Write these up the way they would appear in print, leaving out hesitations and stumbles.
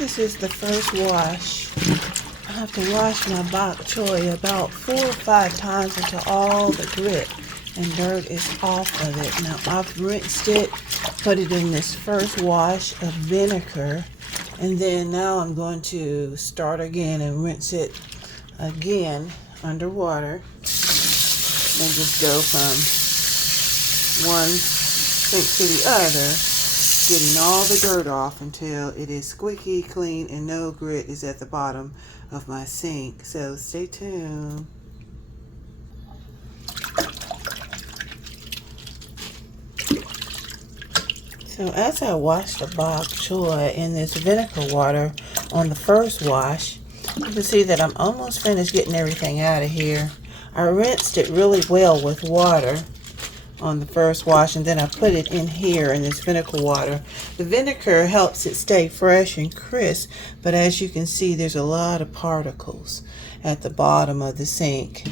This is the first wash. I have to wash my bok choy about 4 or 5 times until all the grit and dirt is off of it. Now I've rinsed it, put it in this first wash of vinegar, and then now I'm going to start again and rinse it again underwater and just go from one sink to the other, getting all the dirt off until it is squeaky clean and no grit is at the bottom of my sink. So stay tuned. So as I wash the bok choy in this vinegar water on the first wash, you can see that I'm almost finished getting everything out of here. I rinsed it really well with water on the first wash, and then I put it in here in this vinegar water. The vinegar helps it stay fresh and crisp, but as you can see, there's a lot of particles at the bottom of the sink.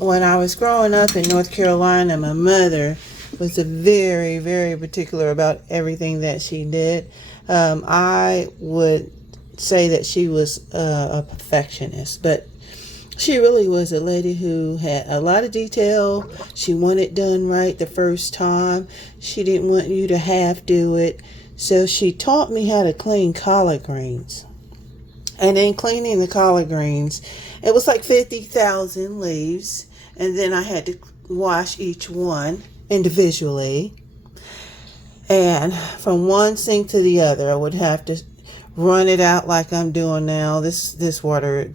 When I was growing up in North Carolina, my mother was very, very particular about everything that she did. I would say that she was a perfectionist, but she really was a lady who had a lot of detail. She wanted it done right the first time. She didn't want you to half do it. So she taught me how to clean collard greens. And in cleaning the collard greens, it was like 50,000 leaves. And then I had to wash each one individually. And from one sink to the other, I would have to run it out like I'm doing now. This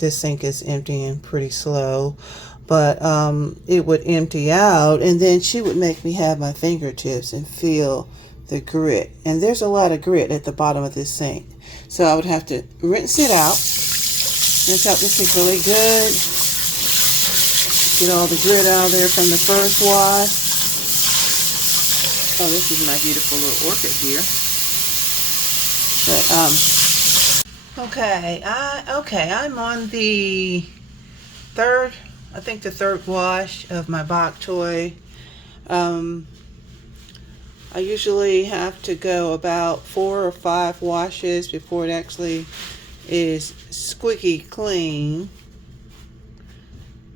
sink is emptying pretty slow, but it would empty out, and then she would make me have my fingertips and feel the grit. And there's a lot of grit at the bottom of this sink. So I would have to rinse it out. Rinse out the sink really good. Get all the grit out of there from the first wash. Oh, this is my beautiful little orchid here. But, I'm on the third wash of my bok choy. I usually have to go about 4 or 5 washes before it actually is squeaky clean.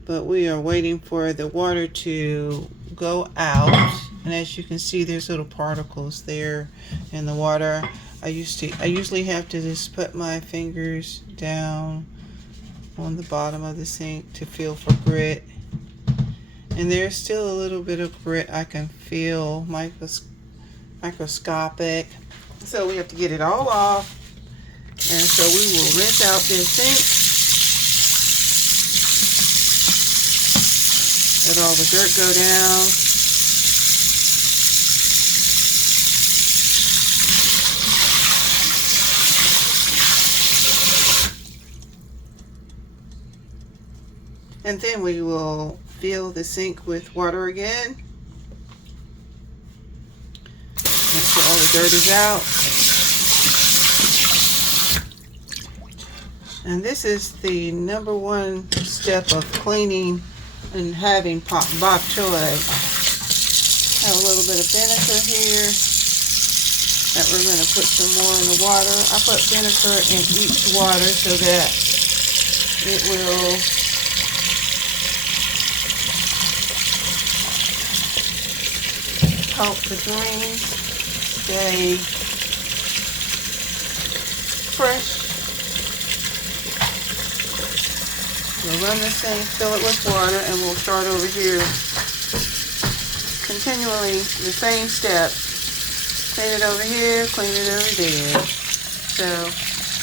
But we are waiting for the water to go out, and as you can see, there's little particles there in the water. I usually have to just put my fingers down on the bottom of the sink to feel for grit, and there's still a little bit of grit I can feel, microscopic. So we have to get it all off, and so we will rinse out this sink. Let all the dirt go down. And then we will fill the sink with water again. Make sure all the dirt is out. And this is the number one step of cleaning and having bok choy. Have a little bit of vinegar here that we're going to put some more in the water. I put vinegar in each water so that it will help the greens stay fresh. We'll run this thing, fill it with water, and we'll start over here. Continually the same steps. Clean it over here, clean it over there. So,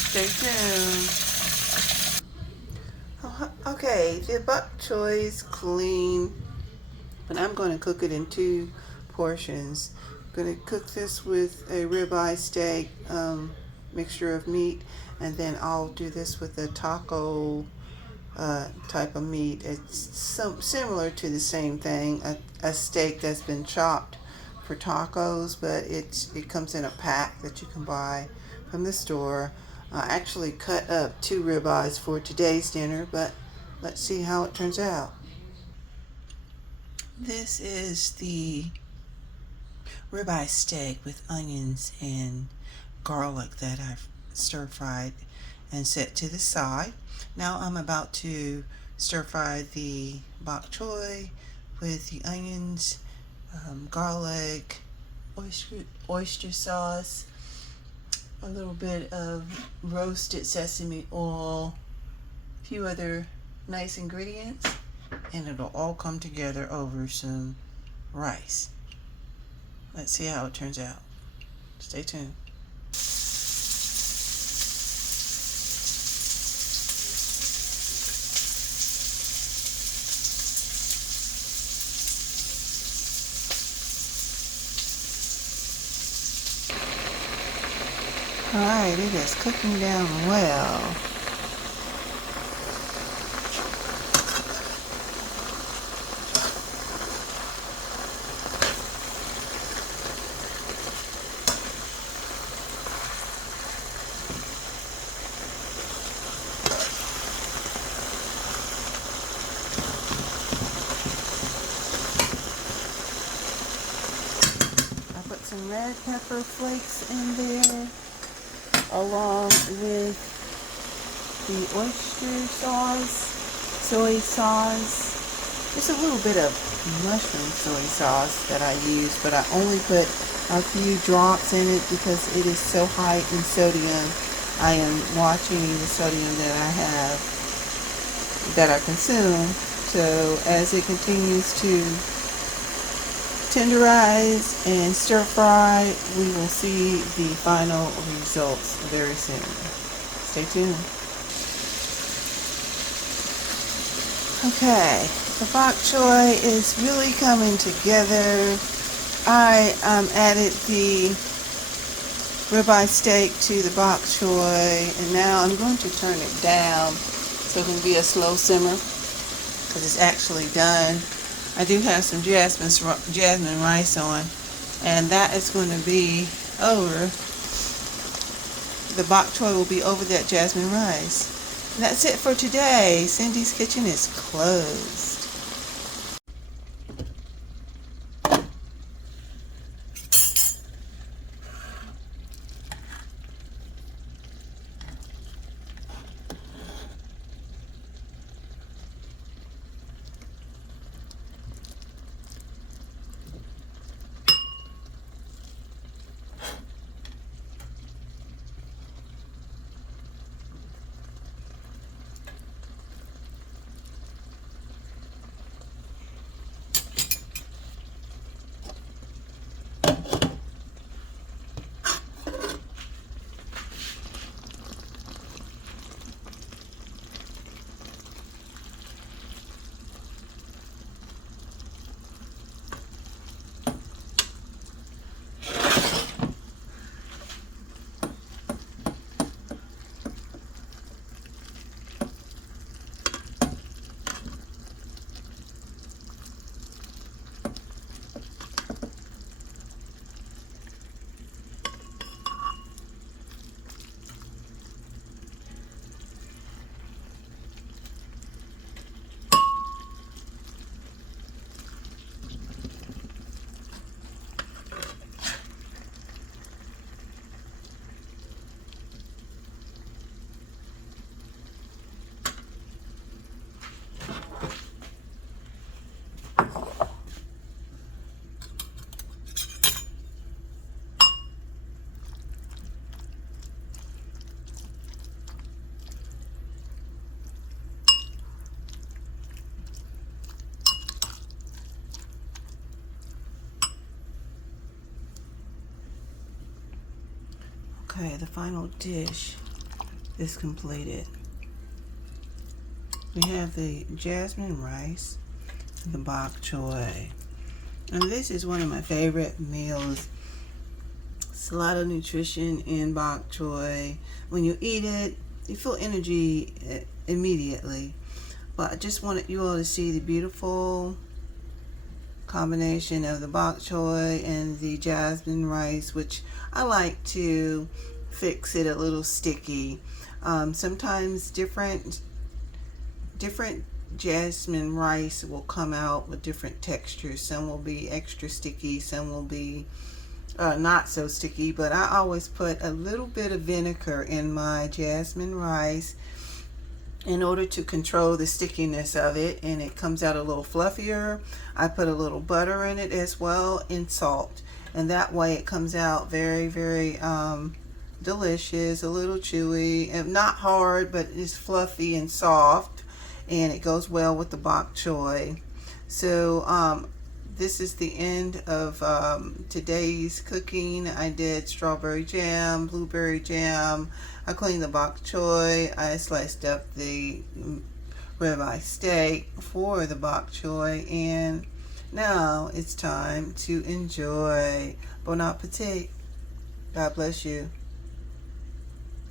stay tuned. Okay, the bok choy is clean, but I'm going to cook it in 2 portions. I'm going to cook this with a ribeye steak mixture of meat, and then I'll do this with a taco type of meat. It's similar to the same thing, a steak that's been chopped for tacos, but it comes in a pack that you can buy from the store. I actually cut up 2 ribeyes for today's dinner, but let's see how it turns out. This is the ribeye steak with onions and garlic that I've stir fried and set to the side. Now I'm about to stir fry the bok choy with the onions, garlic, oyster sauce, a little bit of roasted sesame oil, a few other nice ingredients, and it'll all come together over some rice. Let's see how it turns out. Stay tuned. Alright, it is cooking down well. I put some red pepper flakes in there, along with the oyster sauce, soy sauce, just a little bit of mushroom soy sauce that I use, but I only put a few drops in it because it is so high in sodium. I am watching the sodium that I have, that I consume, so as it continues to tenderize and stir fry, we will see the final results very soon. Stay tuned. Okay, the bok choy is really coming together. I added the ribeye steak to the bok choy, and now I'm going to turn it down so it can be a slow simmer because it's actually done. I do have some jasmine rice on, and that is going to be over. The bok choy will be over that jasmine rice. And that's it for today. Cindy's Kitchen is closed. Okay, the final dish is completed. We have the jasmine rice and the bok choy. And this is one of my favorite meals. It's a lot of nutrition in bok choy. When you eat it, you feel energy immediately. But I just wanted you all to see the beautiful combination of the bok choy and the jasmine rice, which I like to fix it a little sticky. Sometimes different jasmine rice will come out with different textures. Some will be extra sticky, some will be not so sticky, but I always put a little bit of vinegar in my jasmine rice in order to control the stickiness of it, and it comes out a little fluffier. I put a little butter in it as well, and salt, and that way it comes out very, very delicious, a little chewy, and not hard, but it's fluffy and soft, and it goes well with the bok choy. So this is the end of today's cooking. I did strawberry jam, blueberry jam. I cleaned the bok choy. I sliced up the ribeye steak for the bok choy, and now it's time to enjoy. Bon appetit. God bless you.